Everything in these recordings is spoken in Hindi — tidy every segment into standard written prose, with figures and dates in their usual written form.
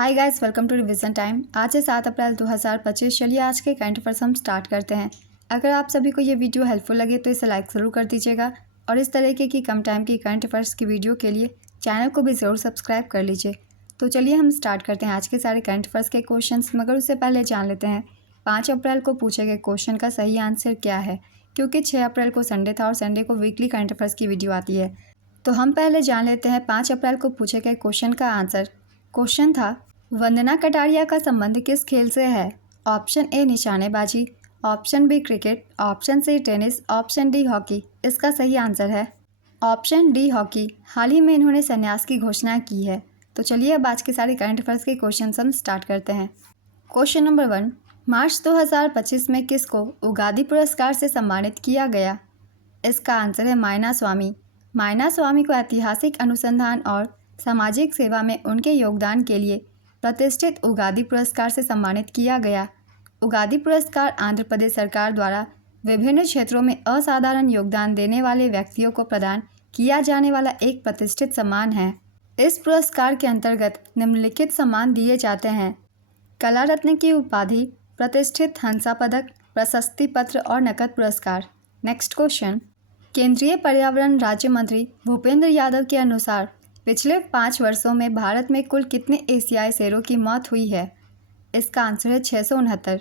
Hi guys, welcome to revision time. आज है 7 अप्रैल 2025। चलिए आज के करंट अफेयर्स हम स्टार्ट करते हैं। अगर आप सभी को ये वीडियो हेल्पफुल लगे तो इसे लाइक ज़रूर कर दीजिएगा और इस तरीके की कम टाइम की करंट अफेयर्स की वीडियो के लिए चैनल को भी ज़रूर सब्सक्राइब कर लीजिए। तो चलिए हम स्टार्ट करते हैं आज के सारे करंट अफेयर्स के क्वेश्चन, मगर उससे पहले जान लेते हैं 5 अप्रैल को पूछे गए क्वेश्चन का सही आंसर क्या है, क्योंकि 6 अप्रैल को संडे था और संडे को वीकली करंट अफेयर्स की वीडियो आती है। तो हम पहले जान लेते हैं 5 अप्रैल को पूछे गए क्वेश्चन का आंसर। क्वेश्चन था, वंदना कटारिया का संबंध किस खेल से है? ऑप्शन ए निशानेबाजी, option B cricket, option C tennis, option D hockey. इसका सही आंसर है ऑप्शन डी हॉकी। हाल ही में इन्होंने संन्यास की घोषणा की है। तो चलिए अब आज के सारे करंट अफेयर्स के क्वेश्चन हम स्टार्ट करते हैं। क्वेश्चन नंबर 1, मार्च 2025 में किसको उगादी पुरस्कार से सम्मानित किया गया? इसका आंसर है मायना स्वामी। मायना स्वामी को ऐतिहासिक अनुसंधान और सामाजिक सेवा में उनके योगदान के लिए प्रतिष्ठित उगादी पुरस्कार से सम्मानित किया गया। उगादी पुरस्कार आंध्र प्रदेश सरकार द्वारा विभिन्न क्षेत्रों में असाधारण योगदान देने वाले व्यक्तियों को प्रदान किया जाने वाला एक प्रतिष्ठित सम्मान है। इस पुरस्कार के अंतर्गत निम्नलिखित सम्मान दिए जाते हैं: कला रत्न की उपाधि, प्रतिष्ठित हंसा पदक, प्रशस्ति पत्र और नकद पुरस्कार। नेक्स्ट क्वेश्चन, केंद्रीय पर्यावरण राज्य मंत्री भूपेंद्र यादव के अनुसार पिछले 5 वर्षों में भारत में कुल कितने एशियाई शेरों की मौत हुई है? इसका आंसर है 669।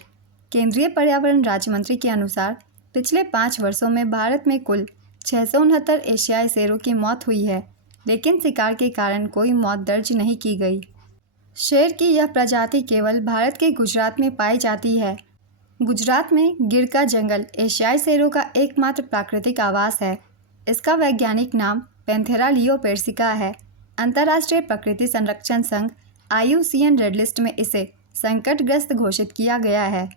केंद्रीय पर्यावरण राज्य मंत्री के अनुसार पिछले 5 वर्षों में भारत में कुल 669 एशियाई शेरों की मौत हुई है, लेकिन शिकार के कारण कोई मौत दर्ज नहीं की गई। शेर की यह प्रजाति केवल भारत के गुजरात में पाई जाती है। गुजरात में गिर का जंगल एशियाई शेरों का एकमात्र प्राकृतिक आवास है। इसका वैज्ञानिक नाम पैंथेरा लियोपेर्सिका है। अंतर्राष्ट्रीय प्रकृति संरक्षण संघ IUCN रेड लिस्ट में इसे संकटग्रस्त घोषित किया गया है।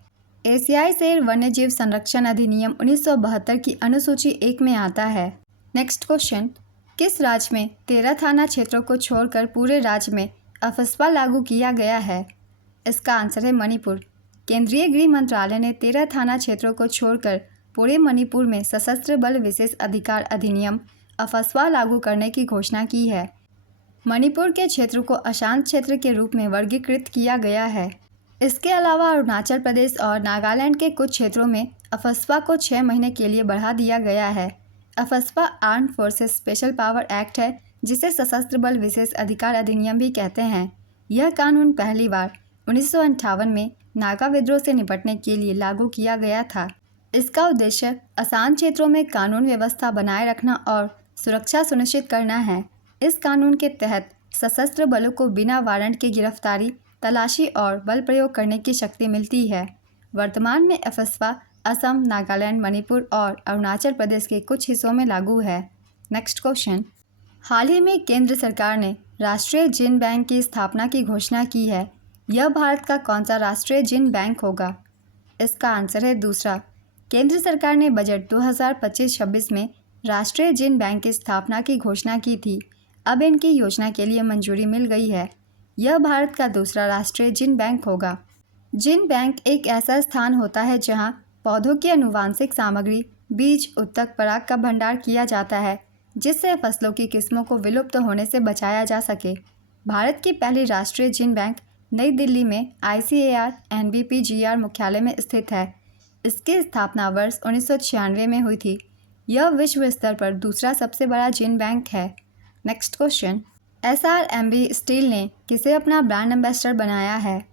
एशियाई शेर वन्यजीव संरक्षण अधिनियम 1972 की अनुसूची 1 में आता है। नेक्स्ट क्वेश्चन, किस राज्य में 13 थाना क्षेत्रों को छोड़कर पूरे राज्य में अफस्पा लागू किया गया है? इसका आंसर है मणिपुर। केंद्रीय गृह मंत्रालय ने 13 थाना क्षेत्रों को छोड़कर पूरे मणिपुर में सशस्त्र बल विशेष अधिकार अधिनियम अफस्पा लागू करने की घोषणा की है। मणिपुर के क्षेत्र को अशांत क्षेत्र के रूप में वर्गीकृत किया गया है। इसके अलावा अरुणाचल प्रदेश और नागालैंड के कुछ क्षेत्रों में अफस्पा को 6 महीने के लिए बढ़ा दिया गया है। AFSPA armed forces special power act है, जिसे सशस्त्र बल विशेष अधिकार अधिनियम भी कहते हैं। यह कानून पहली बार 1958 में नागा विद्रोह से निपटने के लिए लागू किया गया था। इसका उद्देश्य अशांत क्षेत्रों में कानून व्यवस्था बनाए रखना और सुरक्षा सुनिश्चित करना है। इस कानून के तहत सशस्त्र बलों को बिना वारंट के गिरफ्तारी, तलाशी और बल प्रयोग करने की शक्ति मिलती है। वर्तमान में अफस्पा असम, नागालैंड, मणिपुर और अरुणाचल प्रदेश के कुछ हिस्सों में लागू है। नेक्स्ट क्वेश्चन, हाल ही में केंद्र सरकार ने राष्ट्रीय जीन बैंक की स्थापना की घोषणा की है। यह भारत का कौन सा राष्ट्रीय जीन बैंक होगा? इसका आंसर है दूसरा। केंद्र सरकार ने बजट 2025-26 में राष्ट्रीय जीन बैंक की स्थापना की घोषणा की थी। अब इनकी योजना के लिए मंजूरी मिल गई है। यह भारत का दूसरा राष्ट्रीय जीन बैंक होगा। जीन बैंक एक ऐसा स्थान होता है जहां पौधों की आनुवांशिक सामग्री, बीज, उत्तक, पराग का भंडार किया जाता है, जिससे फसलों की किस्मों को विलुप्त होने से बचाया जा सके। भारत की पहली राष्ट्रीय जीन बैंक नई दिल्ली में ICAR NBPGR मुख्यालय में स्थित है। इसकी स्थापना वर्ष 1996 में हुई थी। यह विश्व स्तर पर दूसरा सबसे बड़ा जीन बैंक है। नेक्स्ट क्वेश्चन, SRMB स्टील ने किसे अपना ब्रांड एम्बेसडर बनाया है?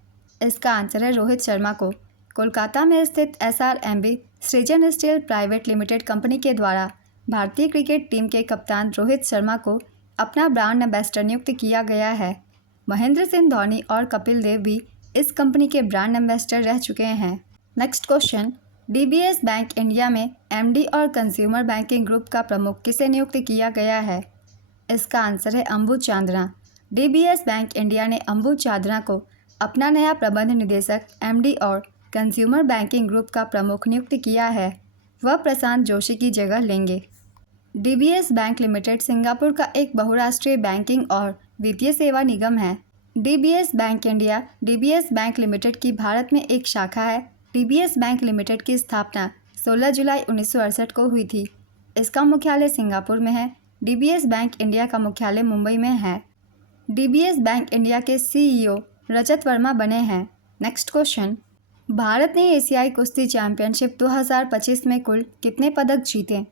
इसका आंसर है रोहित शर्मा को। कोलकाता में स्थित SRMB सृजन स्टील प्राइवेट लिमिटेड कंपनी के द्वारा भारतीय क्रिकेट टीम के कप्तान रोहित शर्मा को अपना ब्रांड एम्बेसडर नियुक्त किया गया है। महेंद्र सिंह धोनी और कपिल देव भी इस कंपनी के ब्रांड एम्बेसडर रह चुके हैं। Next question, DBS bank India में MD और कंज्यूमर बैंकिंग ग्रुप का प्रमुख किसे नियुक्त किया गया है? इसका आंसर है अंबु चांदना। DBS बैंक इंडिया ने अंबु चांदना को अपना नया प्रबंध निदेशक MD और कंज्यूमर बैंकिंग ग्रुप का प्रमुख नियुक्त किया है। वह प्रशांत जोशी की जगह लेंगे। DBS बैंक लिमिटेड सिंगापुर का एक बहुराष्ट्रीय बैंकिंग और वित्तीय सेवा निगम है। DBS bank India DBS bank limited की भारत में एक शाखा है। DBS बैंक लिमिटेड की स्थापना 16 जुलाई 1968 को हुई थी। इसका मुख्यालय सिंगापुर में है। DBS बैंक इंडिया का मुख्यालय मुंबई में है। DBS बैंक इंडिया के CEO रजत वर्मा बने हैं। नेक्स्ट क्वेश्चन, भारत ने एशियाई कुश्ती चैंपियनशिप 2025 में कुल कितने पदक जीते?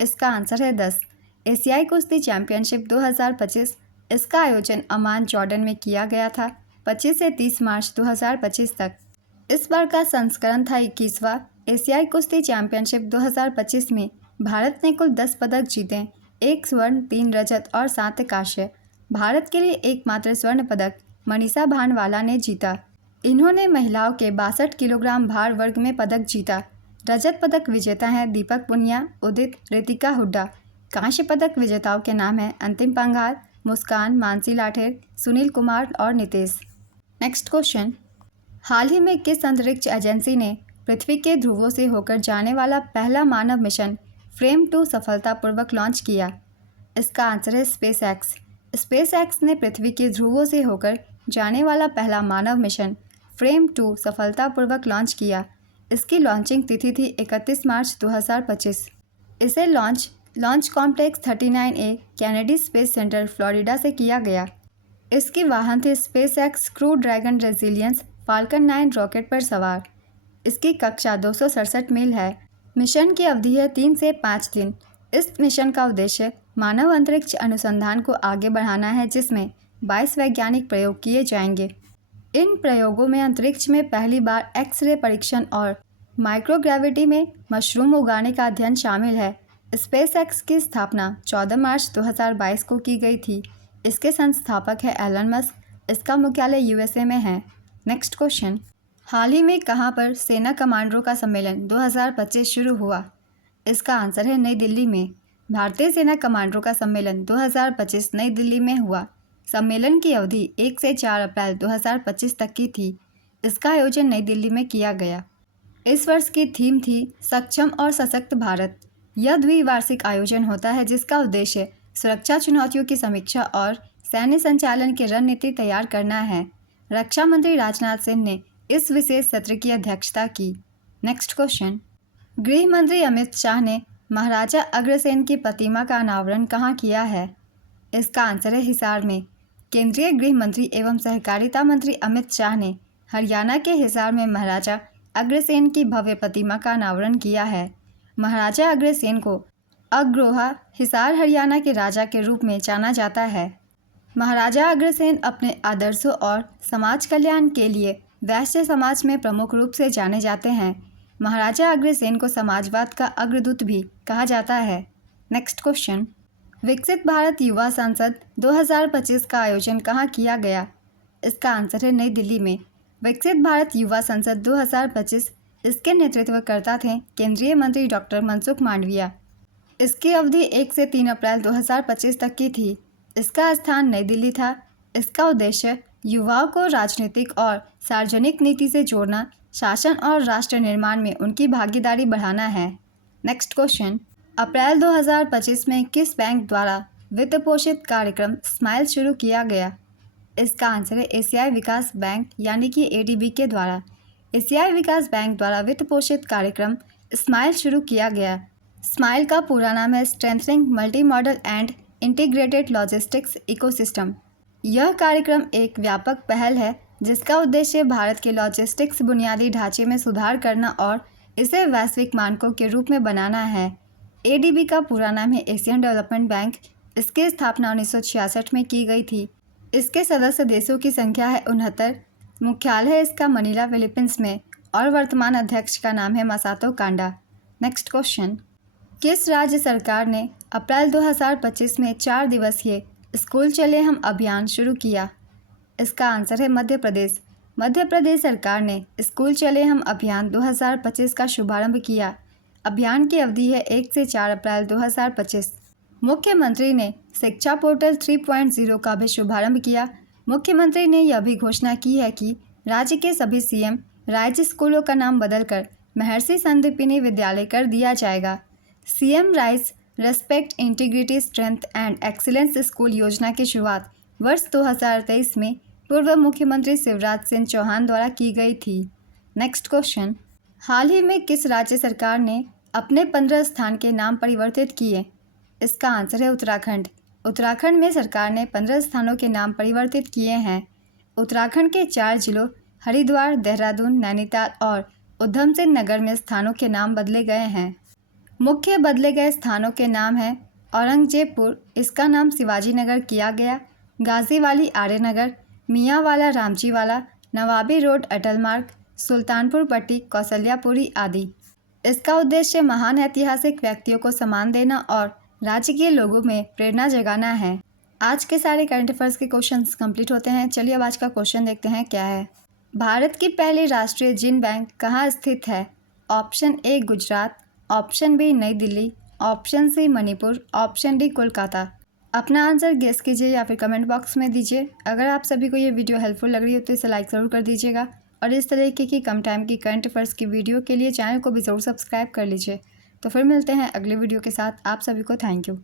इसका आंसर है 10। एशियाई कुश्ती चैंपियनशिप 2025 इसका आयोजन अमान जॉर्डन में किया गया था 25 से 30 मार्च 2025 तक। इस बार का संस्करण था 21वां। एशियाई कुश्ती चैंपियनशिप 2025 में भारत ने कुल 10 पदक जीते, 1 स्वर्ण, 3 रजत और 7 कांस्य। भारत के लिए एकमात्र स्वर्ण पदक मनीषा भानवाला ने जीता। इन्होंने महिलाओं के 62 किलोग्राम भार वर्ग में पदक जीता। रजत पदक विजेता हैं दीपक पुनिया, उदित, रितिका हुड्डा। कांस्य पदक विजेताओं के नाम हैं अंतिम पंघाल, मुस्कान, मानसी लाठेर, सुनील कुमार और नितेश। नेक्स्ट क्वेश्चन, हाल ही में किस अंतरिक्ष एजेंसी ने पृथ्वी के ध्रुवों से होकर जाने वाला पहला मानव मिशन फ्रेम 2 सफलतापूर्वक लॉन्च किया? इसका आंसर है स्पेस एक्स। स्पेस एक्स ने पृथ्वी के ध्रुवों से होकर जाने वाला पहला मानव मिशन फ्रेम 2 सफलतापूर्वक लॉन्च किया। इसकी लॉन्चिंग तिथि थी 31 मार्च 2025। इसे launch complex 39A Kennedy space centre Florida से किया गया। इसकी वाहन थे space x crew dragon resilience falcon 9 rocket पर सवार। इसकी कक्षा 267 मील है। मिशन की अवधि है 3 से 5 दिन। इस मिशन का उद्देश्य मानव अंतरिक्ष अनुसंधान को आगे बढ़ाना है, जिसमें 22 वैज्ञानिक प्रयोग किए जाएंगे। इन प्रयोगों में अंतरिक्ष में पहली बार एक्स-रे परीक्षण और माइक्रोग्रेविटी में मशरूम उगाने का अध्ययन शामिल है। स्पेस एक्स की स्थापना 14 मार्च 2022 को की गई थी। इसके संस्थापक है एलन मस्क। इसका मुख्यालय यूएसए में है। नेक्स्ट क्वेश्चन, हाल ही में कहां पर सेना कमांडरों का सम्मेलन 2025 शुरू हुआ? इसका आंसर है नई दिल्ली में। भारतीय सेना कमांडरों का सम्मेलन 2025 नई दिल्ली में हुआ। सम्मेलन की अवधि 1 से 4 अप्रैल 2025 तक की थी। इसका आयोजन नई दिल्ली में किया गया। इस वर्ष की थीम थी सक्षम और सशक्त भारत। यह द्विवार्षिक आयोजन होता है जिसका उद्देश्य सुरक्षा चुनौतियों की समीक्षा और सैन्य संचालन की रणनीति तैयार करना है। रक्षा मंत्री राजनाथ सिंह ने इस विशेष सत्र की अध्यक्षता की। नेक्स्ट क्वेश्चन, गृह मंत्री अमित शाह ने महाराजा अग्रसेन की प्रतिमा का अनावरण कहाँ किया है? इसका आंसर है हिसार में। केंद्रीय गृह मंत्री एवं सहकारिता मंत्री अमित शाह ने हरियाणा के हिसार में महाराजा अग्रसेन की भव्य प्रतिमा का अनावरण किया है। महाराजा अग्रसेन को अग्रोहा हिसार हरियाणा के राजा के रूप में जाना जाता है। महाराजा अग्रसेन अपने आदर्शों और समाज कल्याण के लिए वैश्य समाज में प्रमुख रूप से जाने जाते हैं। महाराजा अग्रसेन को समाजवाद का अग्रदूत भी कहा जाता है। नेक्स्ट क्वेश्चन, विकसित भारत युवा संसद 2025 का आयोजन कहाँ किया गया? इसका आंसर है नई दिल्ली में। विकसित भारत युवा संसद 2025 इसके नेतृत्वकर्ता थे केंद्रीय मंत्री डॉक्टर मनसुख मांडविया। इसकी अवधि 1 से 3 अप्रैल 2025 तक की थी। इसका स्थान नई दिल्ली था। इसका उद्देश्य युवाओं को राजनीतिक और सार्वजनिक नीति से जोड़ना, शासन और राष्ट्र निर्माण में उनकी भागीदारी बढ़ाना है। नेक्स्ट क्वेश्चन, अप्रैल 2025 में किस बैंक द्वारा वित्त पोषित कार्यक्रम स्माइल शुरू किया गया? इसका आंसर है एशियाई विकास बैंक यानी कि एडीबी के द्वारा। एशियाई विकास बैंक द्वारा वित्त पोषित कार्यक्रम स्माइल शुरू किया गया। स्माइल का पूरा नाम है strengthening multi modal and integrated logistics ecosystem. यह कार्यक्रम एक व्यापक पहल है जिसका उद्देश्य भारत के लॉजिस्टिक्स बुनियादी ढांचे में सुधार करना और इसे वैश्विक मानकों के रूप में बनाना है। एडीबी का पूरा नाम है एशियन डेवलपमेंट बैंक। इसकी स्थापना 1966 में की गई थी। इसके सदस्य देशों की संख्या है 69। मुख्यालय इसका मनीला फिलीपींस में और वर्तमान अध्यक्ष का नाम है मसातो कांडा। नेक्स्ट क्वेश्चन, किस राज्य सरकार ने अप्रैल 2025 में 4 दिवसीय स्कूल चले हम अभियान शुरू किया? इसका आंसर है मध्य प्रदेश। मध्य प्रदेश सरकार ने स्कूल चले हम अभियान 2025 का शुभारंभ किया। अभियान की अवधि है 1 से 4 अप्रैल 2025। मुख्यमंत्री ने शिक्षा पोर्टल 3.0 का भी शुभारंभ किया। मुख्यमंत्री ने यह भी घोषणा की है कि राज्य के सभी सीएम राज्य स्कूलों का नाम बदलकर महर्षि संदीपिनी विद्यालय कर दिया जाएगा। CM rise respect integrity strength and excellence school योजना की शुरुआत वर्ष 2023 में पूर्व मुख्यमंत्री शिवराज सिंह चौहान द्वारा की गई थी। नेक्स्ट क्वेश्चन, हाल ही में किस राज्य सरकार ने अपने 15 स्थान के नाम परिवर्तित किए? इसका आंसर है उत्तराखंड। उत्तराखंड में सरकार ने 15 स्थानों के नाम परिवर्तित किए हैं। उत्तराखंड के 4 जिलों हरिद्वार, देहरादून, नैनीताल और उधम सिंह नगर में स्थानों के नाम बदले गए हैं। मुख्य बदले गए स्थानों के नाम हैं औरंगजेबपुर, इसका नाम शिवाजी नगर किया गया, गाजीवाली आर्यनगर, मियांवाला रामजीवाला, नवाबी रोड अटल मार्ग, सुल्तानपुर पट्टी, कौशल्यापुरी आदि। इसका उद्देश्य महान ऐतिहासिक व्यक्तियों को सम्मान देना और राज्य के लोगों में प्रेरणा जगाना है। आज के सारे करंट अफेयर्स के क्वेश्चंस कंप्लीट होते हैं। चलिए अब आज का क्वेश्चन देखते हैं क्या है। भारत की पहली राष्ट्रीय जिन बैंक कहाँ स्थित है? Option A Gujarat, option B नई Delhi, option C Manipur, option D Kolkata. अपना आंसर गेस कीजिए या फिर कमेंट बॉक्स में दीजिए। अगर आप सभी को ये वीडियो हेल्पफुल लग रही हो तो इसे लाइक ज़रूर कर दीजिएगा और इस तरीके की कम टाइम की करंट अफेयर्स की वीडियो के लिए चैनल को भी ज़रूर सब्सक्राइब कर लीजिए। तो फिर मिलते हैं अगले वीडियो के साथ। आप सभी को थैंक यू।